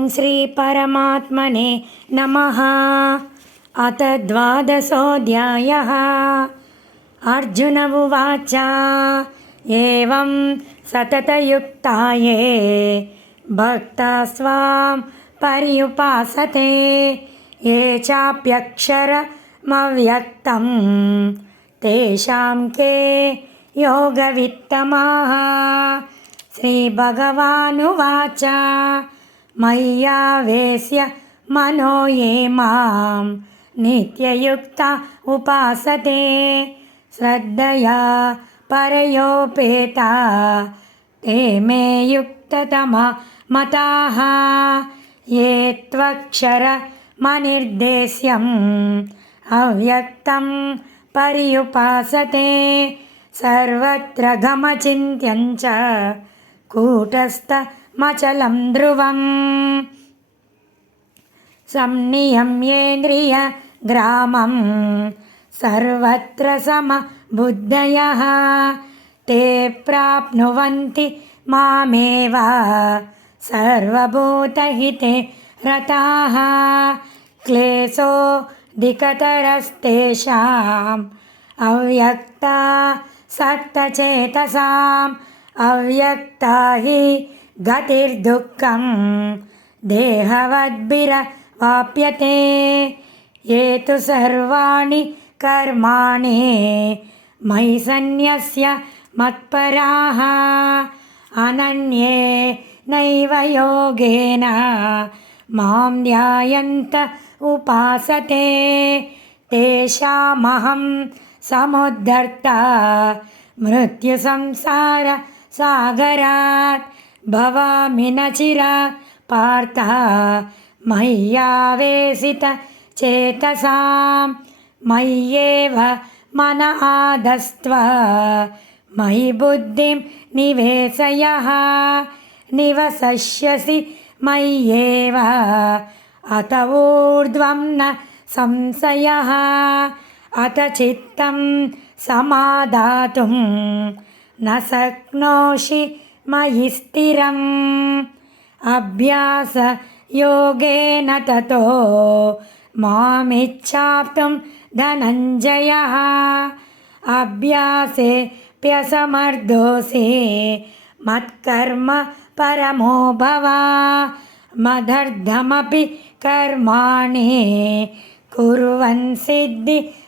ॐ श्री परमात्मने नमः। अथ 12. अर्जुन उवाच एवं सततयुक्ताये भक्तास्त्वां पर्युपासते ये चाप्यक्षरमव्यक्तं तेषां के योगवित्तमाः। श्रीभगवानुवाच मय्यावेश्य मनो ये मां नित्ययुक्ता उपासते श्रद्धया परयोपेता ते मे युक्ततमा मताः। ये त्वक्षरमनिर्देश्यम् अव्यक्तं पर्युपासते सर्वत्र गमचिन्त्यं च कूटस्थमचलं ध्रुवम् संनियम्येन्द्रियग्रामं सर्वत्र समबुद्धयः ते प्राप्नुवन्ति मामेव सर्वभूतहिते रताः। क्लेशोऽधिकतरस्तेषाम् अव्यक्तासक्तचेतसाम् अव्यक्ता हि गतिर्दुःखं देहवद्भिरवाप्यते। ये तु सर्वाणि कर्माणि मयि सन्न्यस्य मत्पराः अनन्येनैव योगेन मां ध्यायन्त उपासते तेषामहं समुद्धर्ता मृत्युसंसारसागरात् भवामि न चिरात् पार्थ मय्यावेशितचेतसां मय्येव मन आधस्त्व मयि बुद्धिं निवेशय निवसष्यसि मय्येव अत ऊर्ध्वं न संशयः। अथ चित्तं समादातुं न शक्नोषि मयि स्थिरम् अभ्यासयोगेन ततो मामिच्छाप्तुं धनञ्जयः। अभ्यासेऽप्यसमर्थोऽसि मत्कर्म परमो भव मदर्थमपि कर्माणि कुर्वन् सिद्धिमवाप्स्यसि।